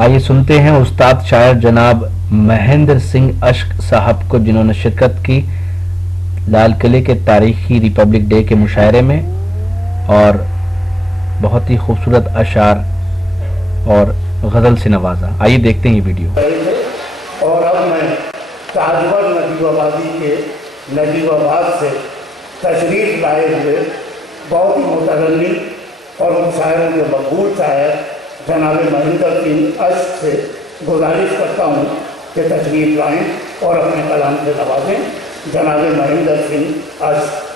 آئیے سنتے ہیں استاد شاعر جناب مہندر سنگھ اشک صاحب کو، جنہوں نے شرکت کی لال قلعے کے تاریخی ریپبلک ڈے کے مشاعرے میں اور بہت ہی خوبصورت اشعار اور غزل سے نوازا۔ آئیے دیکھتے ہیں یہ ویڈیو۔ اور اب میں تاجور نجیب آبادی کے نجیب آباد سے تشریف لائے ہوئے بہت ہی مترنم اور مشاعروں کے مقبول شاعر جناب مہندر سنگھ اشک سے گزارش کرتا ہوں کہ تشریف لائیں اور اپنے کلام سے نوازیں۔ جناب مہندر سنگھ اشک۔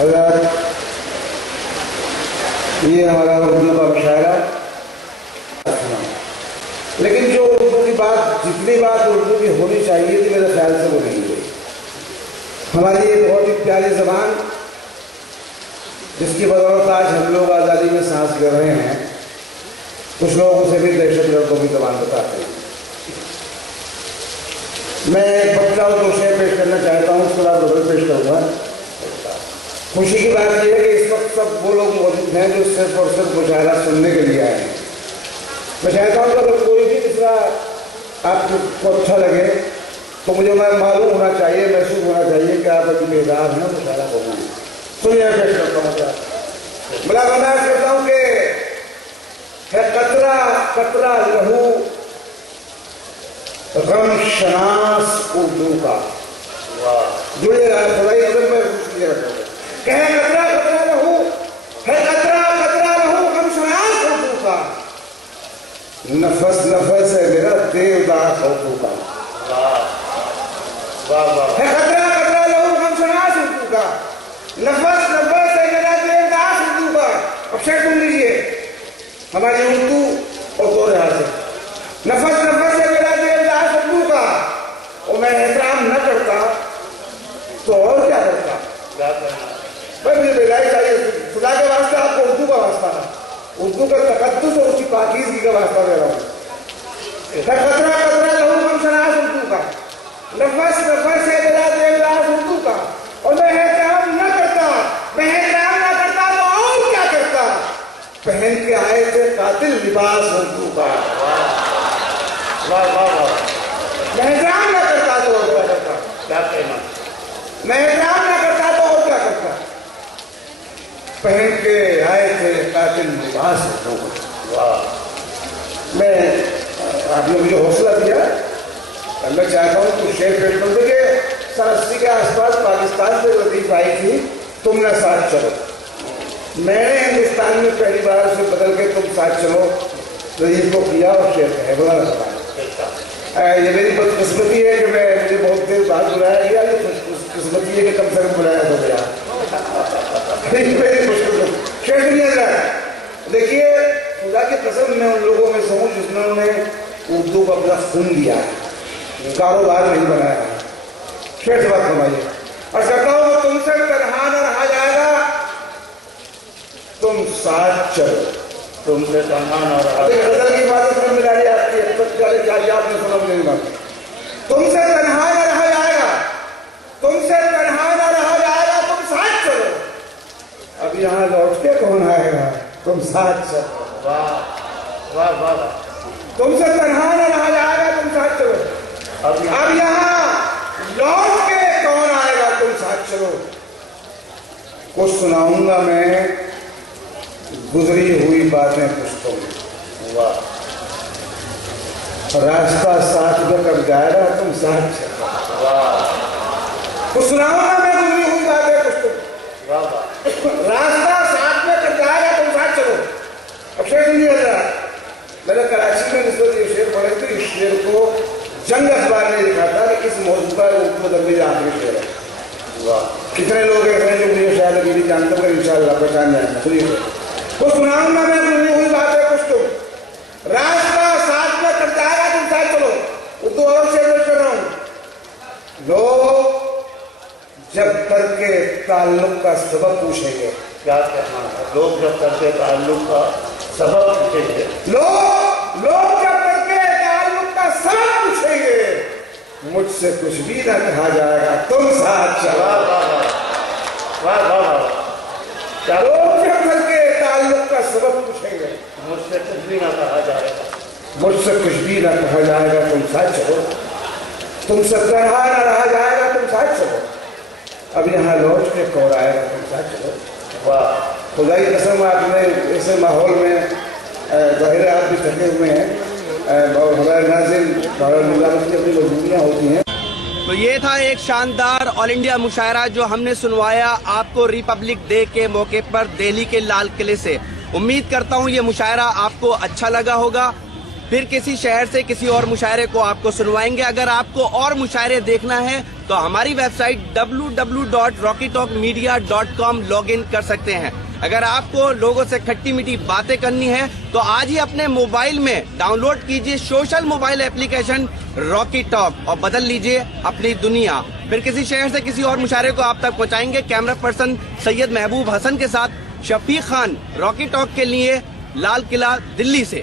حضرات، یہ ہمارا اردو کا مشاعرہ، لیکن جو اردو کی بات، جتنی بات اردو کی ہونی چاہیے تھی، میرے خیال سے وہ نہیں ہوئی۔ ہماری یہ بہت ہی پیاری زبان، جس کی بدولت آج ہم لوگ آزادی میں سانس لے رہے ہیں، کچھ لوگ اسے بھی دہشت گردوں کی زبان بتاتے ہیں۔ میں ایک بچہ اور دو شعر پیش کرنا چاہتا ہوں، اس کے بعد غزل پیش کروں گا۔ خوشی کی بات یہ ہے کہ اس وقت سب وہ لوگ موجود ہیں جو صرف اور صرف مشاعرہ سننے کے لیے آئے ہیں۔ میں چاہتا ہوں کہ اگر کوئی بھی مصرع آپ کو اچھا لگے تو مجھے معلوم ہونا چاہیے، محسوس ہونا چاہیے کہ آپ ابھی بیدار ہیں، مشاعرہ ہونا ہے۔ سنیے، پیش کرتا ہوں۔ بلا میں کہتا ہوں کہ ہے قطرہ قطرہ لہو غم شناس اردو کا۔ جڑے رہا خدائی اگر میں خوشی رکھوں گا کہ ہے قطرہ قطرہ لہو، ہے قطرہ قطرہ لہو غم شناس اردو کا، نفس نفس ہے میرا دیوداس اردو کا۔ ہے قطرہ قطرہ لہو غم شناس اردو کا، نفس نفس ہے میرا دیوداس اردو کا۔ اب شعر سن لیجیے، ہماری اردو اور دو لحاظ سے نفس نفس ہے میرا دیوداس اردو کا، اور میں احترام نہ کرتا تو اور کیا کرتا؟ بھائی مجھے بیداری چاہیے، خدا کے واسطے آپ کو اردو کا واسطہ ہے، اردو کا تقدس اور اس کی پاکیزگی کا واسطہ دے رہا ہوں۔ قطرہ قطرہ لہو غم شناس اردو کا، نفس نفس ہے میرا دیوداس اردو کا، اور میں احترام نہ کرتا، میں احترام نہ کرتا تو اور کیا کرتا؟ پہن کے آئے تھے قاتل لباس اردو کا۔ میں احترام نہ کرتا تو اور کیا کرتا؟ کیا کہنا؟ میں احترام نہ کرتا تو اور کیا کرتا؟ پہن کے آئے تھے قاتل لباس اردو کا۔ میں آپ نے مجھے حوصلہ دیا، میں چاہتا ہوں کچھ شعر پیش کر دوں کہ سن 80 کے آس پاس پاکستان سے لطیف آئی تھی، تم نہ ساتھ چلو۔ میں نے ہندوستان میں پہلی بار اسے بدل کے تم ساتھ چلو لطیف کو کیا اور شعر کہے بلا رہا۔ یہ میری بدقسمتی ہے کہ مجھے بہت دیر بعد بلایا گیا، یہ قسمتی ہے کہ کم سے کم بلایا تو گیا۔ شعر سنیے ذرا، دیکھیے خدا کی قسم میں ان لوگوں میں سے ہوں جنہوں نے اردو کو اپنا خون دیا ہے، کاروبار نہیں بنایا ہے۔ شعر سے بات فرمائیے۔ اور کہتا ہوں تم سے تنہا نہ رہا جائے گا، تم ساتھ چلو، تم سے تنہا نہ رہا۔ غزل کی حفاظت میں ملائی آپ کی آپ نے سنا میری بات۔ تم سے تنہا نہ رہا جائے گا، تم سے تنہا نہ رہا جائے گا، تم ساتھ چلو۔ اب یہاں لوٹ کے کون آئے گا؟ تم ساتھ چلو۔ واہ واہ واہ۔ تم سے تنہا نہ رہا جائے گا، تم ساتھ چلو۔ اب یہاں لوٹ کے کون آئے گا؟ تم ساتھ چلو۔ کچھ سناؤں گا میں گزری ہوئی باتیں کچھ تو، واہ، راستہ ساتھ میں کب جائے گا؟ تم ساتھ چلو۔ کچھ سناؤں گا میں گزری ہوئی باتیں کچھ تو، راستہ ساتھ میں کب جائے گا؟ تم ساتھ چلو۔ اب شعر سنیے ذرا، میں نے کراچی میں نسبت یہ شعر پڑھے تھے، اس شعر کو جنگ اخبار نے لکھا تھا کہ اس موضوع پر اردو ادب کا آخری شعر ہے۔ کتنے لوگ ہیں جو مجھے شاید ابھی نہیں جانتے مگر انشاءاللہ پہچان جائیں گے۔ سنیے، وہ سناؤں گا میں گزری ہوئی باتیں کچھ تو، راستہ ساتھ میں کب جائے گا؟ تم ساتھ چلو۔ اردو اور شعر کر رہا ہوں۔ لوگ جب ترک تعلق کا سبب پوچھیں گے، کیا کہنا ہے؟ لوگ جب ترک تعلق کا سبب پوچھیں گے، لوگ جب ترک تعلق کا سبب پوچھیں گے، مجھ سے کچھ بھی نہ کہا جائے گا، تم ساتھ چلو۔ واہ واہ واہ، لوگ جب گھر کے تعلق کا سبب پوچھیں گے، مجھ سے کچھ بھی نہ کہا جائے گا، مجھ سے کچھ بھی نہ کہا جائے گا، تم ساتھ چلو۔ تم سے پڑھا نہ رہا جائے گا، تم ساتھ چلو۔ اب یہاں لوٹ کے کون آئے گا، تم ساتھ چلو۔ واہ، خدائی قسم، آپ نے ایسے ماحول میں ظاہر آپ بھی تھکے ہوئے ہیں اور ہمارے ناظرین بہرحال نظامت کی اپنی مجبوریاں ہوتی ہیں۔ تو یہ تھا ایک شاندار آل انڈیا مشاعرہ جو ہم نے سنوایا آپ کو ریپبلک ڈے کے موقع پر دہلی کے لال قلعے سے۔ امید کرتا ہوں یہ مشاعرہ آپ کو اچھا لگا ہوگا۔ پھر کسی شہر سے کسی اور مشاعرے کو آپ کو سنوائیں گے۔ اگر آپ کو اور مشاعرے دیکھنا ہے تو ہماری web site www.rockytalkmedia.com log in کر سکتے ہیں۔ اگر آپ کو لوگوں سے کھٹی میٹھی باتیں کرنی ہے تو آج ہی اپنے موبائل میں ڈاؤن لوڈ کیجئے سوشل موبائل اپلیکیشن راکی ٹاک اور بدل لیجئے اپنی دنیا۔ پھر کسی شہر سے کسی اور مشاعرے کو آپ تک پہنچائیں گے۔ کیمرہ پرسن سید محبوب حسن کے ساتھ شفیق خان، راکی ٹاک کے لیے، لال قلعہ، دلی سے۔